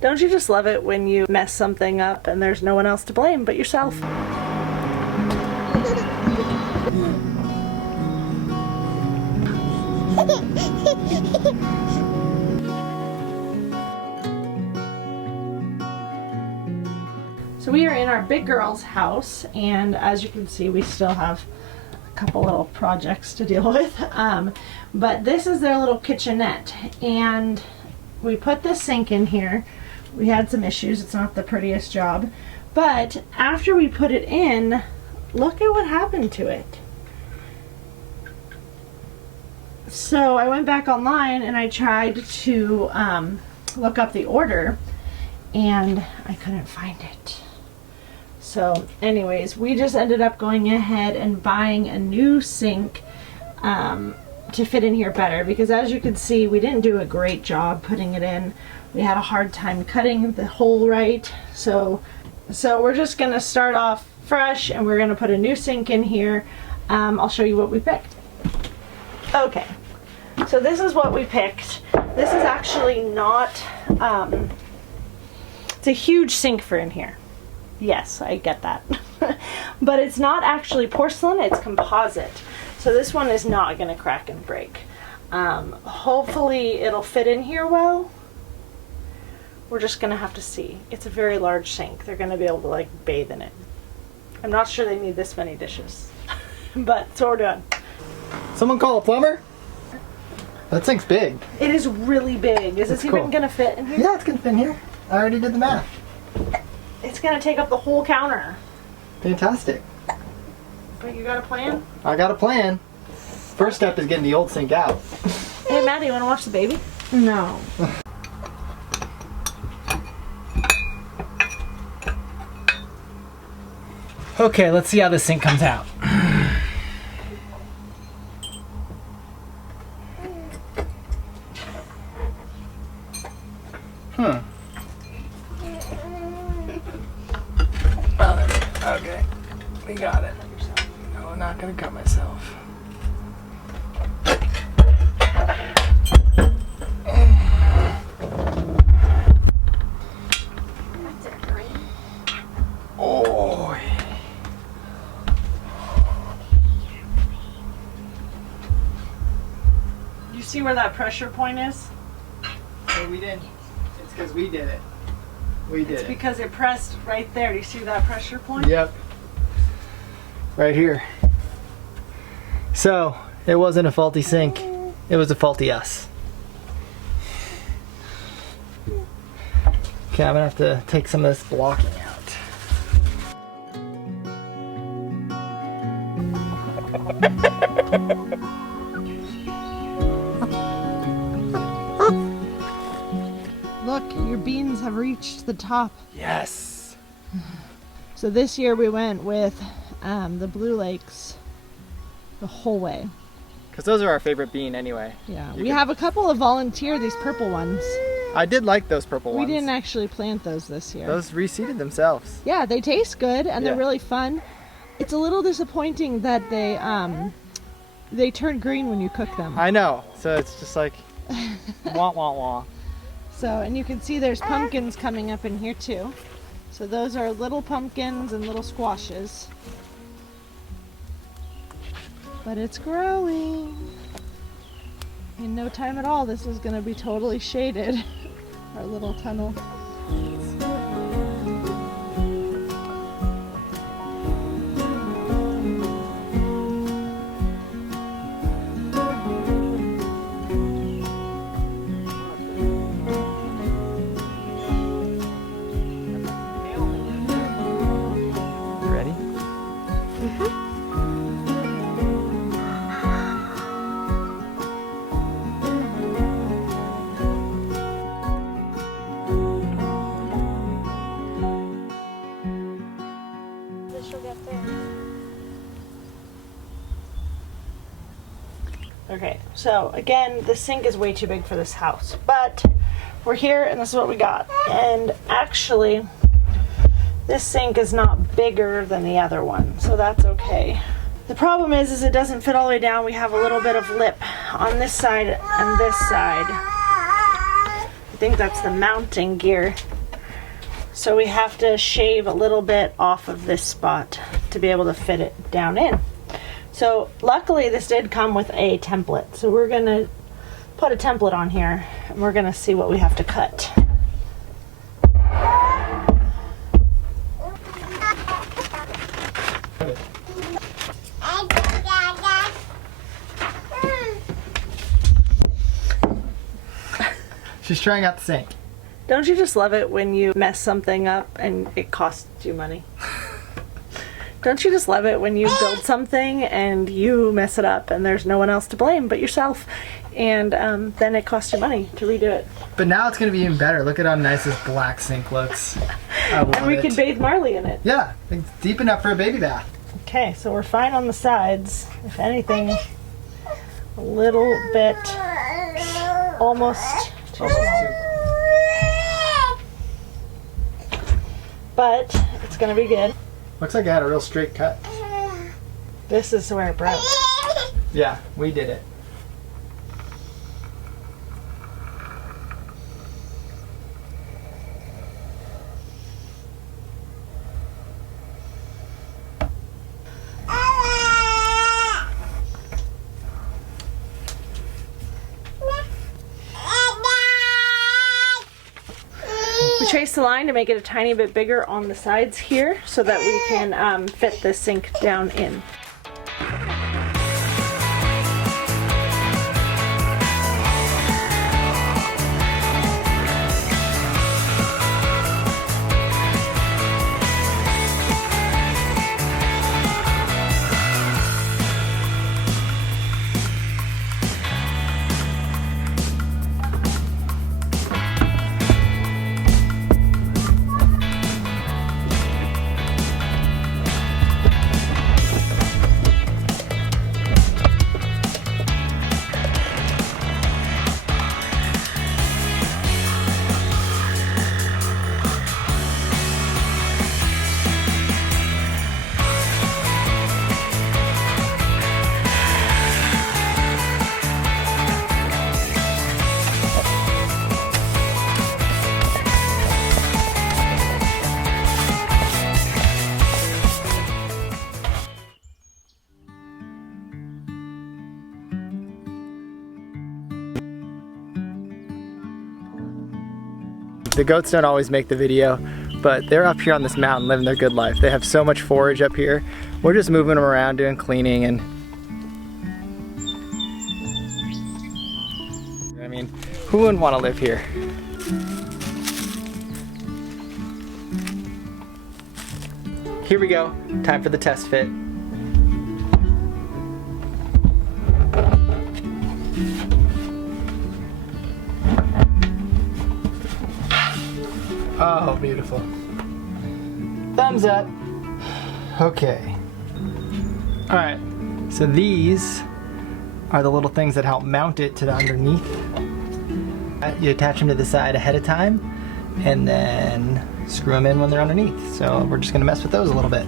Don't you just love it when you mess something up and there's no one else to blame but yourself? So we are in our big girl's house, and as you can see, we still have a couple little projects to deal with. But this is their little kitchenette, and we put this sink in here. We had some issues. It's not the prettiest job, but after we put it in, look at what happened to it. So I went back online and I tried to look up the order, and I couldn't find it. So anyways, we just ended up going ahead and buying a new sink to fit in here better, because as you can see, we didn't do a great job putting it in. We had a hard time cutting the hole right. So we're just gonna start off fresh, and we're gonna put a new sink in here. I'll show you what we picked. Okay, so this is what we picked. This is actually not, it's a huge sink for in here. Yes, I get that. But it's not actually porcelain, it's composite. So this one is not gonna crack and break. Hopefully it'll fit in here well. We're just gonna have to see. It's a very large sink. They're gonna be able to like bathe in it. I'm not sure they need this many dishes, but that's what we're doing. Someone call a plumber? That sink's big. It is really big. Is this even gonna fit in here? Yeah, it's gonna fit in here. I already did the math. It's gonna take up the whole counter. Fantastic. But you got a plan? I got a plan. First step is getting the old sink out. Hey Maddie, you wanna watch the baby? No. Okay, let's see how this sink comes out. Okay, we got it. No, I'm not gonna cut myself. Oh. You see where that pressure point is? No, we didn't. It's because we did it. We did It's it. because it pressed right there. Do you see that pressure point? Yep. Right here. So, it wasn't a faulty sink. It was a faulty us. Okay, I'm gonna have to take some of this blocking out. Look, your beans have reached the top. Yes. So this year we went with the Blue Lakes the whole way. Because those are our favorite bean anyway. Yeah, we have a couple of volunteer, these purple ones. I did like those purple ones. We didn't actually plant those this year. Those reseeded themselves. Yeah, they taste good and they're Yeah. really fun. It's a little disappointing that they turn green when you cook them. I know. So it's just like wah wah wah. So, and you can see there's pumpkins coming up in here too. So those are little pumpkins and little squashes. But it's growing. In no time at all, this is going to be totally shaded. Our little tunnel. You ready? Okay, so again, the sink is way too big for this house, but we're here and this is what we got. And actually, this sink is not bigger than the other one, so that's okay. The problem is it doesn't fit all the way down. We have a little bit of lip on this side and this side. The think that's the mounting gear. So we have to shave a little bit off of this spot to be able to fit it down in. So luckily this did come with a template. So we're gonna put a template on here and we're gonna see what we have to cut. She's trying out the sink. Don't you just love it when you mess something up and it costs you money? Don't you just love it when you build something and you mess it up and there's no one else to blame but yourself, and then it costs you money to redo it? But now it's going to be even better. Look at how nice this black sink looks. I love And we it. could bathe Marley in it. Yeah, it's deep enough for a baby bath. Okay, so we're fine on the sides. If anything, a little bit, almost too small. But it's gonna be good. Looks like I had a real straight cut. This is where it broke. Yeah, we did it. We traced the line to make it a tiny bit bigger on the sides here so that we can fit the sink down in. The goats don't always make the video, but they're up here on this mountain living their good life. They have so much forage up here. We're just moving them around, doing cleaning, and I mean, who wouldn't want to live here? Here we go. Time for the test fit. Oh, beautiful. Thumbs up. Okay. All right, so these are the little things that help mount it to the underneath. You attach them to the side ahead of time and then screw them in when they're underneath. So we're just gonna mess with those a little bit.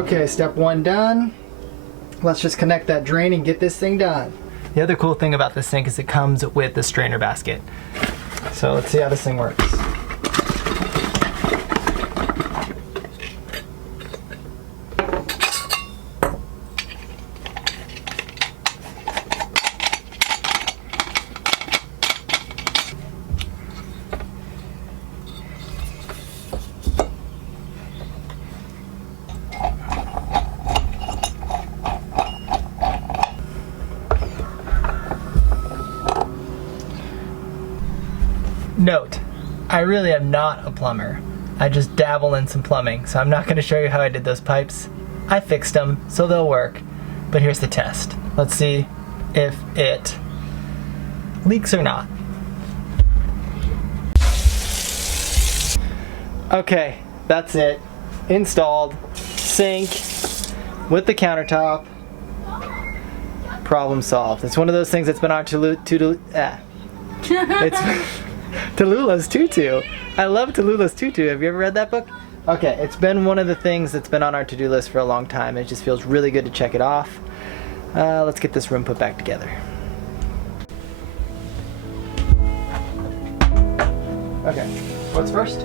Okay, step 1 done. Let's just connect that drain and get this thing done. The other cool thing about this sink is it comes with the strainer basket. So let's see how this thing works. Note, I really am not a plumber. I just dabble in some plumbing, so I'm not going to show you how I did those pipes. I fixed them, so they'll work. But here's the test. Let's see if it leaks or not. Okay, that's it. Installed. Sink with the countertop. Problem solved. It's one of those things that's been on it's Tallulah's Tutu. I love Tallulah's Tutu. Have you ever read that book? Okay, it's been one of the things that's been on our to-do list for a long time. It just feels really good to check it off. Let's get this room put back together. Okay, what's first?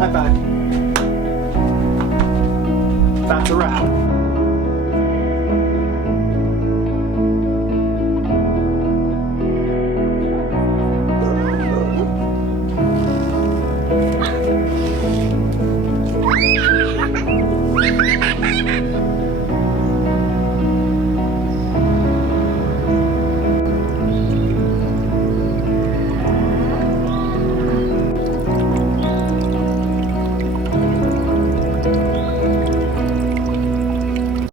High five. That's a wrap.